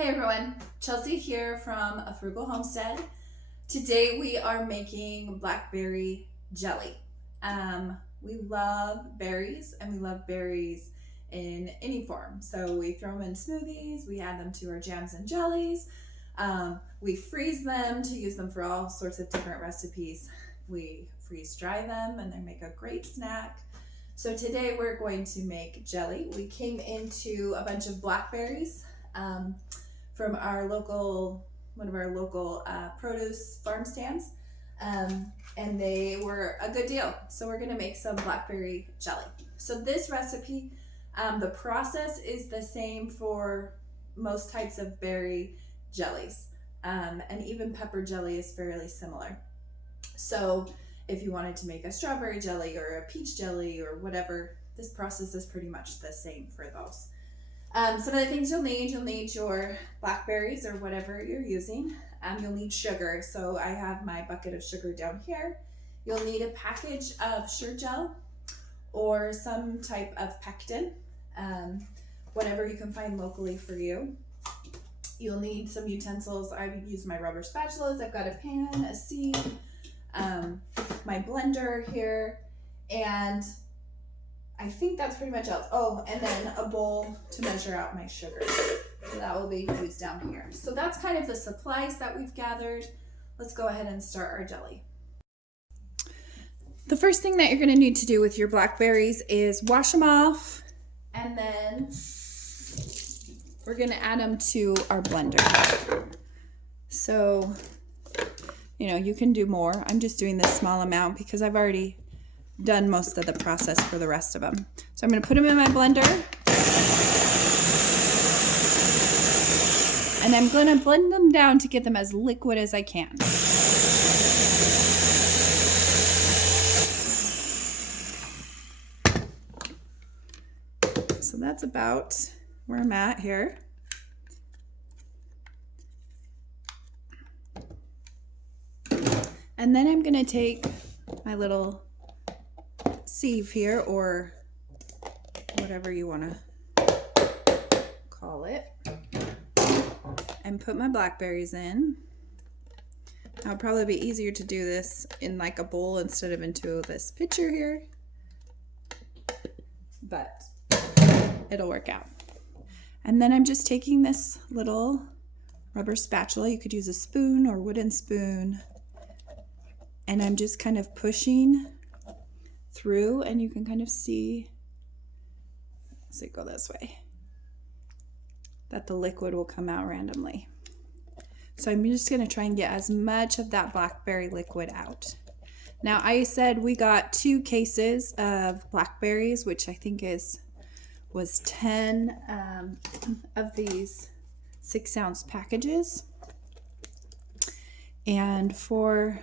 Hey everyone, Chelsea here from A Frugal Homestead. Today we are making blackberry jelly. We love berries and we love berries in any form. So we throw them in smoothies, we add them to our jams and jellies. We freeze them to use them for all sorts of different recipes. We freeze dry them and they make a great snack. So today we're going to make jelly. We came into a bunch of blackberries from our local, one of our local produce farm stands, and they were a good deal. So we're gonna make some blackberry jelly. So this recipe, the process is the same for most types of berry jellies, and even pepper jelly is fairly similar. So if you wanted to make a strawberry jelly or a peach jelly or whatever, this process is pretty much the same for those. Some of the things you'll need your blackberries or whatever you're using. You'll need sugar. So I have my bucket of sugar down here. You'll need a package of Sure-Gel or some type of pectin, whatever you can find locally for you. You'll need some utensils. I use my rubber spatulas. I've got a pan, a sieve, my blender here, and I think that's pretty much it. Oh, and then a bowl to measure out my sugar. So that will be used down here. So that's kind of the supplies that we've gathered. Let's go ahead and start our jelly. The first thing that you're going to need to do with your blackberries is wash them off, and then we're going to add them to our blender. So, you can do more. I'm just doing this small amount because I've already done most of the process for the rest of them. So I'm going to put them in my blender, and I'm going to blend them down to get them as liquid as I can. So that's about where I'm at here. And then I'm going to take my little sieve here, or whatever you want to call it, and put my blackberries in. Now, it'll probably be easier to do this in like a bowl instead of into this pitcher here, but it'll work out. And then I'm just taking this little rubber spatula. You could use a spoon or wooden spoon, and I'm just kind of pushing through, and you can kind of see, as it go this way, that the liquid will come out randomly. So I'm just going to try and get as much of that blackberry liquid out. Now, I said we got 2 cases of blackberries, which I think was 10 of these 6-ounce packages. And for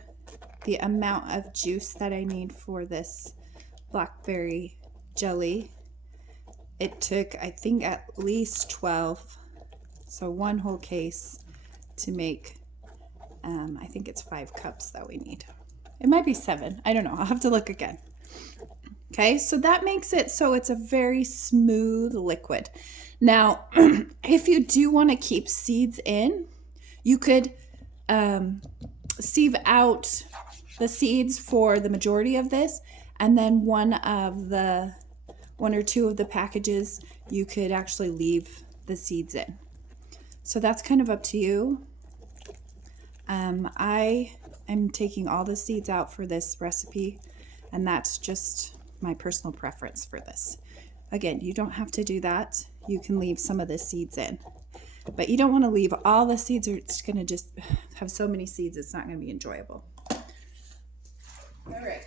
the amount of juice that I need for this blackberry jelly, it took, I think, at least 12, so 1 whole case to make, I think it's 5 cups that we need. It might be 7, I don't know, I'll have to look again. Okay, so that makes it so it's a very smooth liquid. Now, if you do want to keep seeds in, you could sieve out the seeds for the majority of this, and then one or two of the packages you could actually leave the seeds in. So that's kind of up to you. I am taking all the seeds out for this recipe, and that's just my personal preference for this. Again, you don't have to do that. You can leave some of the seeds in, but you don't want to leave all the seeds, or it's going to just have so many seeds it's not going to be enjoyable. All right,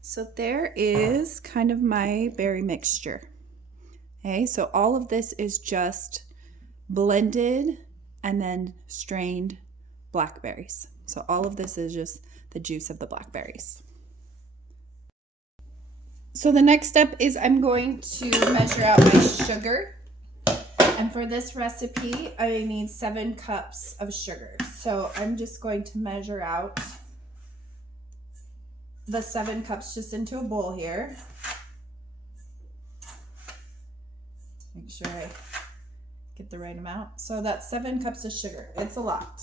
so there is kind of my berry mixture. Okay, so all of this is just blended and then strained blackberries. So all of this is just the juice of the blackberries. So the next step is I'm going to measure out my sugar. And for this recipe, I need 7 cups of sugar. So I'm just going to measure out the 7 cups just into a bowl here. Make sure I get the right amount. So that's 7 cups of sugar. It's a lot.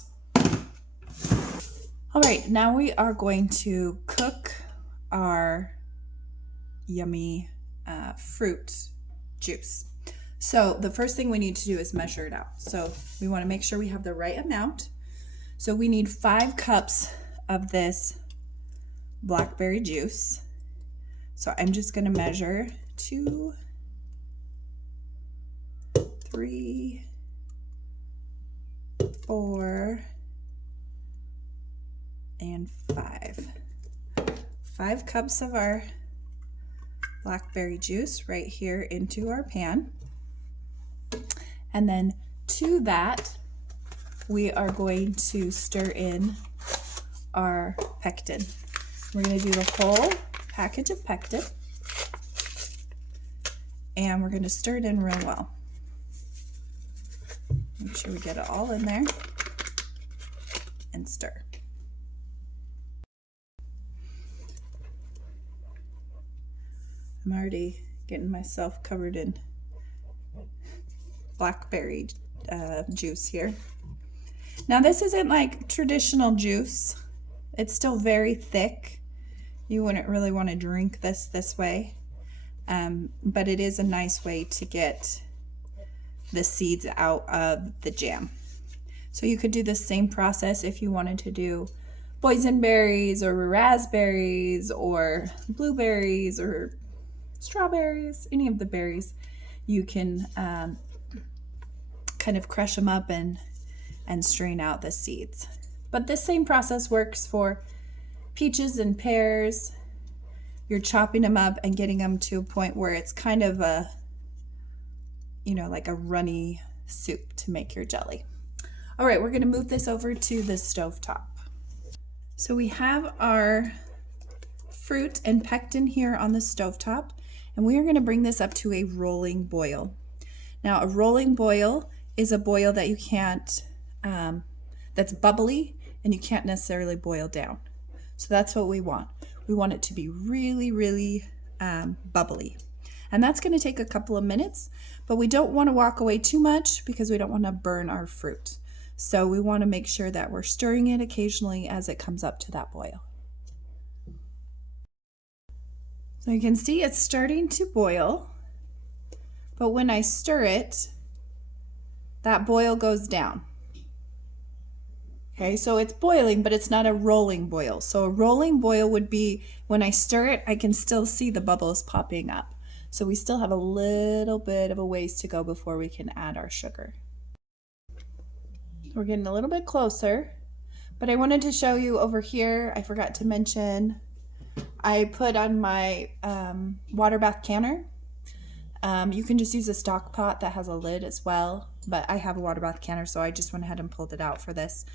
All right, now we are going to cook our yummy fruit juice. So the first thing we need to do is measure it out. So we want to make sure we have the right amount. So we need 5 cups of this blackberry juice. So I'm just going to measure 2, 3, 4, and 5. 5 cups of our blackberry juice right here into our pan. And then to that, we are going to stir in our pectin. We're going to do the whole package of pectin, and we're going to stir it in real well. Make sure we get it all in there and stir. I'm already getting myself covered in blackberry juice here. Now this isn't like traditional juice. It's still very thick. You wouldn't really want to drink this way, but it is a nice way to get the seeds out of the jam. So you could do the same process if you wanted to do boysenberries or raspberries or blueberries or strawberries, any of the berries. You can kind of crush them up and strain out the seeds. But this same process works for peaches and pears. You're chopping them up and getting them to a point where it's kind of a, like a runny soup to make your jelly. All right, we're going to move this over to the stovetop. So we have our fruit and pectin here on the stovetop, and we are going to bring this up to a rolling boil. Now, a rolling boil is a boil that you can't, that's bubbly and you can't necessarily boil down. So that's what we want. We want it to be really, really bubbly. And that's going to take a couple of minutes, but we don't want to walk away too much because we don't want to burn our fruit. So we want to make sure that we're stirring it occasionally as it comes up to that boil. So you can see it's starting to boil, but when I stir it, that boil goes down. Okay, so it's boiling, but it's not a rolling boil. So a rolling boil would be when I stir it, I can still see the bubbles popping up. So we still have a little bit of a ways to go before we can add our sugar. We're getting a little bit closer, but I wanted to show you over here, I forgot to mention, I put on my water bath canner. You can just use a stock pot that has a lid as well, but I have a water bath canner, so I just went ahead and pulled it out for this.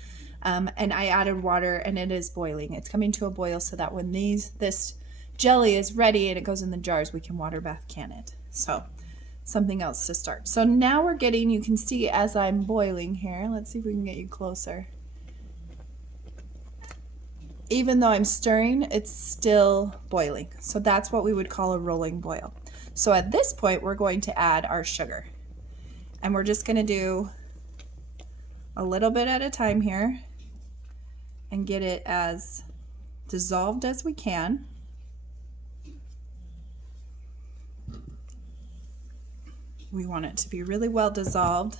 And I added water, and it is boiling. It's coming to a boil so that when this jelly is ready and it goes in the jars, we can water bath can it. So something else to start. So now we're getting, you can see as I'm boiling here, let's see if we can get you closer. Even though I'm stirring, it's still boiling. So that's what we would call a rolling boil. So at this point, we're going to add our sugar. And we're just going to do a little bit at a time here and get it as dissolved as we can. We want it to be really well dissolved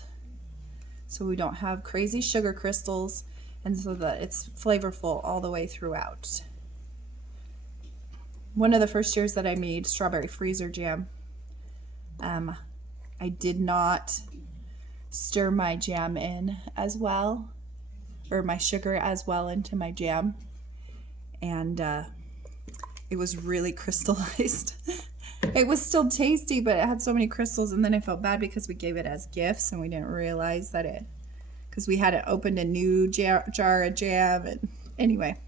so we don't have crazy sugar crystals, and so that it's flavorful all the way throughout. One of the first years that I made strawberry freezer jam, I did not stir my jam in as well, or my sugar as well into my jam, and it was really crystallized. It was still tasty, but it had so many crystals, and then I felt bad because we gave it as gifts and we didn't realize that because we hadn't opened a new jar of jam. And anyway,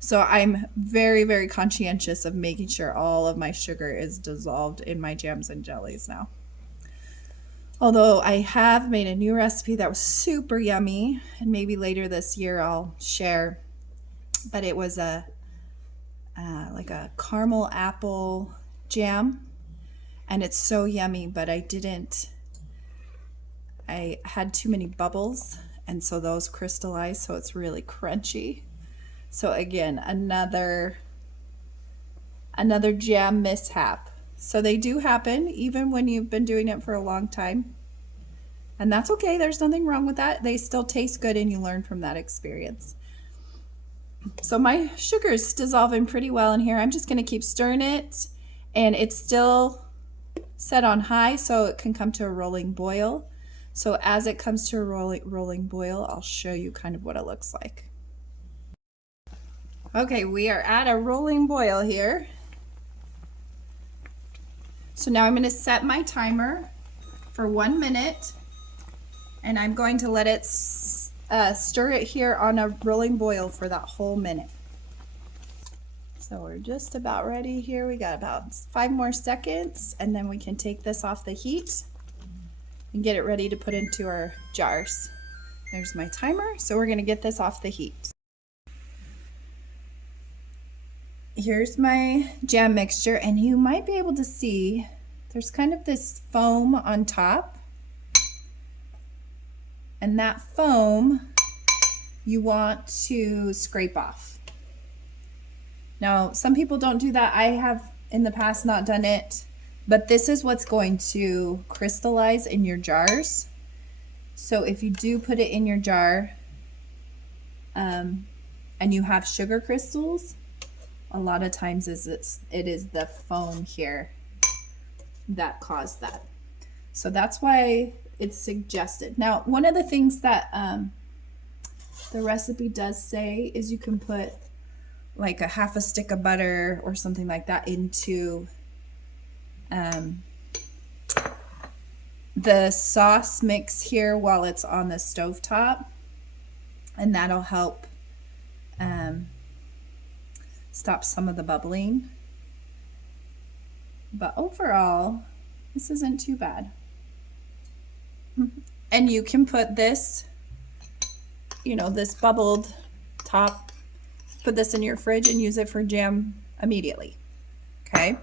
so I'm very, very conscientious of making sure all of my sugar is dissolved in my jams and jellies now. Although I have made a new recipe that was super yummy, and maybe later this year I'll share, but it was like a caramel apple jam, and it's so yummy, but I I had too many bubbles, and so those crystallized, so it's really crunchy. So again, another jam mishap. So they do happen even when you've been doing it for a long time. And that's okay. There's nothing wrong with that. They still taste good and you learn from that experience. So my sugar is dissolving pretty well in here. I'm just going to keep stirring it, and it's still set on high so it can come to a rolling boil. So as it comes to a rolling boil, I'll show you kind of what it looks like. Okay, we are at a rolling boil here. So now I'm going to set my timer for 1 minute, and I'm going to let it stir it here on a rolling boil for that whole minute. So we're just about ready here. We got about 5 more seconds, and then we can take this off the heat and get it ready to put into our jars. There's my timer. So we're going to get this off the heat. Here's my jam mixture, and you might be able to see there's kind of this foam on top, and that foam you want to scrape off. Now, some people don't do that. I have in the past not done it, but this is what's going to crystallize in your jars. So if you do put it in your jar and you have sugar crystals, a lot of times it is the foam here that caused that. So that's why it's suggested. Now, one of the things that the recipe does say is you can put like a half a stick of butter or something like that into the sauce mix here while it's on the stovetop, and that'll help stop some of the bubbling. But overall, this isn't too bad. And you can put this, this bubbled top, put this in your fridge and use it for jam immediately. Okay.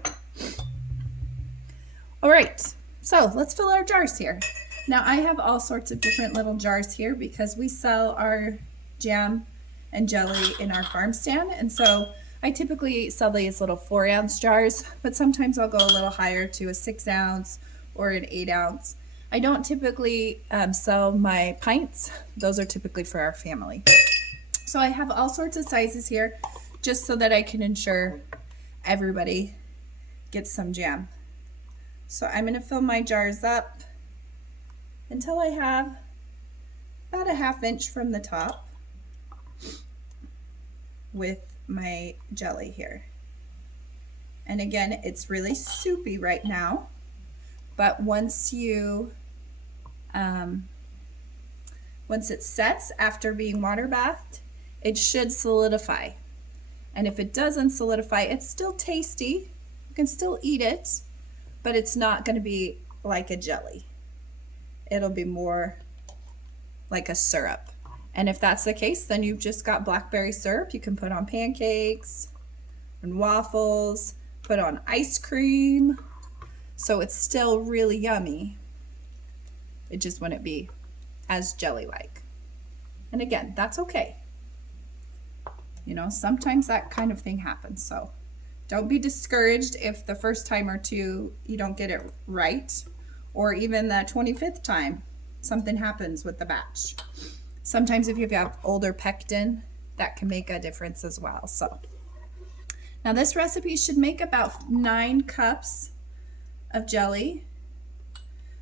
All right. So let's fill our jars here. Now I have all sorts of different little jars here because we sell our jam and jelly in our farm stand. And so I typically sell these little 4-ounce jars, but sometimes I'll go a little higher to a 6-ounce or an 8-ounce. I don't typically sell my pints. Those are typically for our family. So I have all sorts of sizes here just so that I can ensure everybody gets some jam. So I'm going to fill my jars up until I have about a 1/2 inch from the top with my jelly here. And again, it's really soupy right now, but once it sets after being water bathed, it should solidify. And if it doesn't solidify, it's still tasty. You can still eat it, but it's not going to be like a jelly. It'll be more like a syrup. And if that's the case, then you've just got blackberry syrup. You can put on pancakes and waffles, put on ice cream. So it's still really yummy. It just wouldn't be as jelly-like. And again, that's okay. Sometimes that kind of thing happens. So don't be discouraged if the first time or two you don't get it right, or even the 25th time something happens with the batch. Sometimes if you have older pectin, that can make a difference as well. So now this recipe should make about 9 cups of jelly.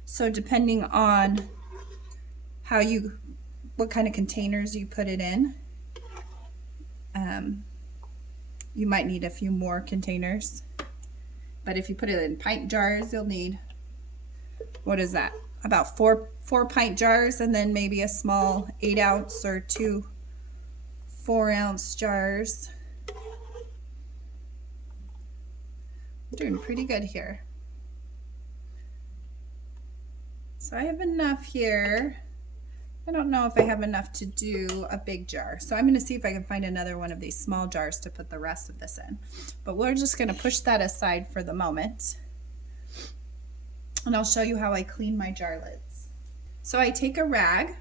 So depending on what kind of containers you put it in, you might need a few more containers. But if you put it in pint jars, you'll need, what is that? About four pint jars, and then maybe a small 8-ounce or 2 4-ounce jars. We're doing pretty good here. So I have enough here. I don't know if I have enough to do a big jar. So I'm going to see if I can find another one of these small jars to put the rest of this in. But we're just going to push that aside for the moment. And I'll show you how I clean my jar lids. So I take a rag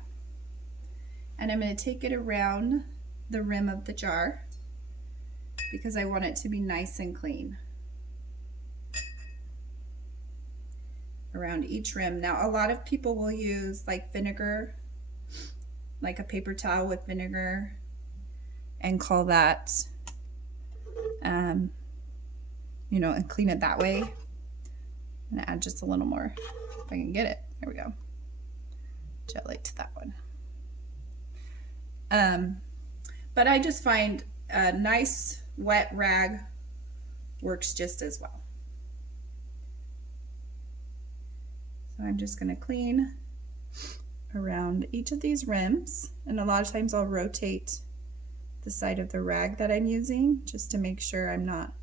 and I'm going to take it around the rim of the jar because I want it to be nice and clean around each rim. Now, a lot of people will use like vinegar, like a paper towel with vinegar, and call that, you know, and clean it that way. I'm gonna add just a little more if I can get it. There we go. Jelly to that one. But I just find a nice wet rag works just as well. So I'm just gonna clean around each of these rims, and a lot of times I'll rotate the side of the rag that I'm using just to make sure I'm not,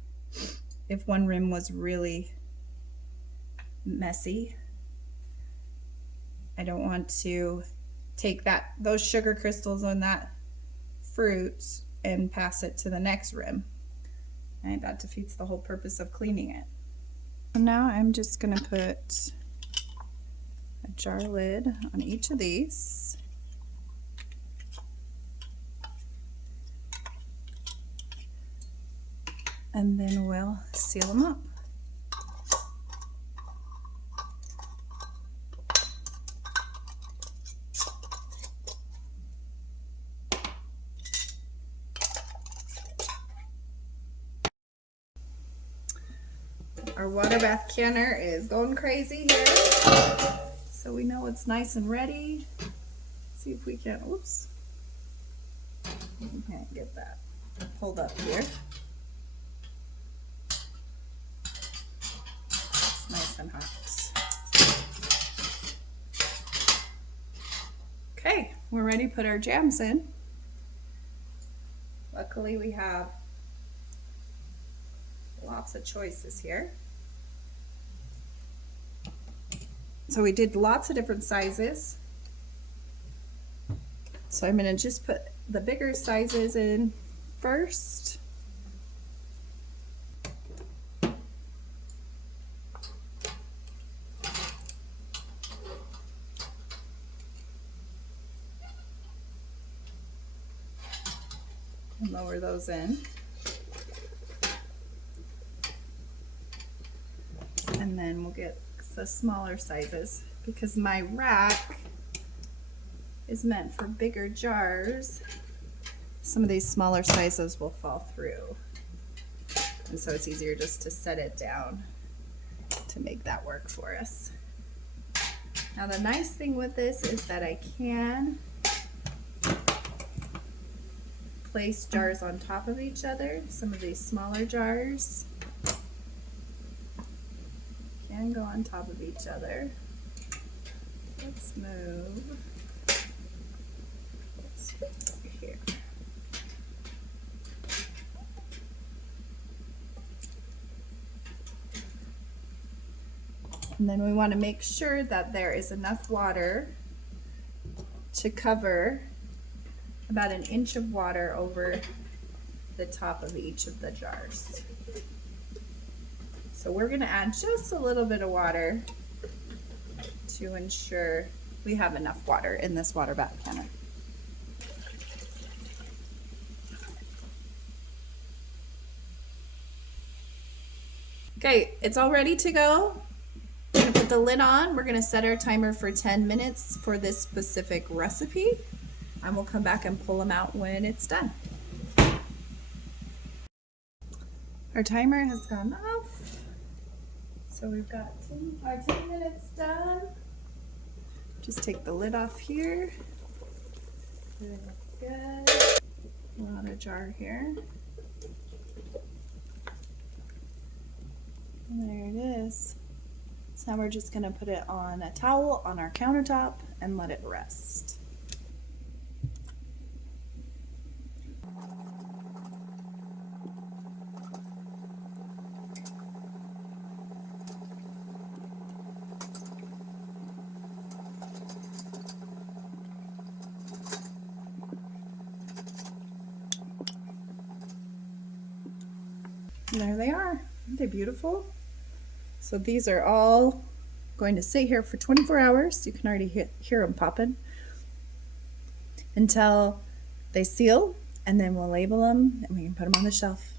if one rim was really messy, I don't want to take those sugar crystals on that fruit and pass it to the next rim. And that defeats the whole purpose of cleaning it. So now I'm just gonna put a jar lid on each of these. And then we'll seal them up. Our water bath canner is going crazy here. So we know it's nice and ready. See if we can, oops. We can't get that pulled up here. It's nice and hot. Okay, we're ready to put our jams in. Luckily we have lots of choices here. So we did lots of different sizes. So I'm going to just put the bigger sizes in first. And lower those in. And then we'll get the smaller sizes because my rack is meant for bigger jars. Some of these smaller sizes will fall through. And so it's easier just to set it down to make that work for us. Now the nice thing with this is that I can place jars on top of each other. Some of these smaller jars can go on top of each other. Let's move over here. And then we want to make sure that there is enough water to cover about 1 inch of water over the top of each of the jars. So we're going to add just a little bit of water to ensure we have enough water in this water bath canner. Okay, it's all ready to go. We're going to put the lid on. We're going to set our timer for 10 minutes for this specific recipe, and we'll come back and pull them out when it's done. Our timer has gone off. So we've got our 10 minutes done. Just take the lid off here. Everything looks good. Pull out a jar here. And there it is. So now we're just going to put it on a towel on our countertop and let it rest. And there they are. Aren't they beautiful? So these are all going to sit here for 24 hours. You can already hear them popping until they seal, and then we'll label them and we can put them on the shelf.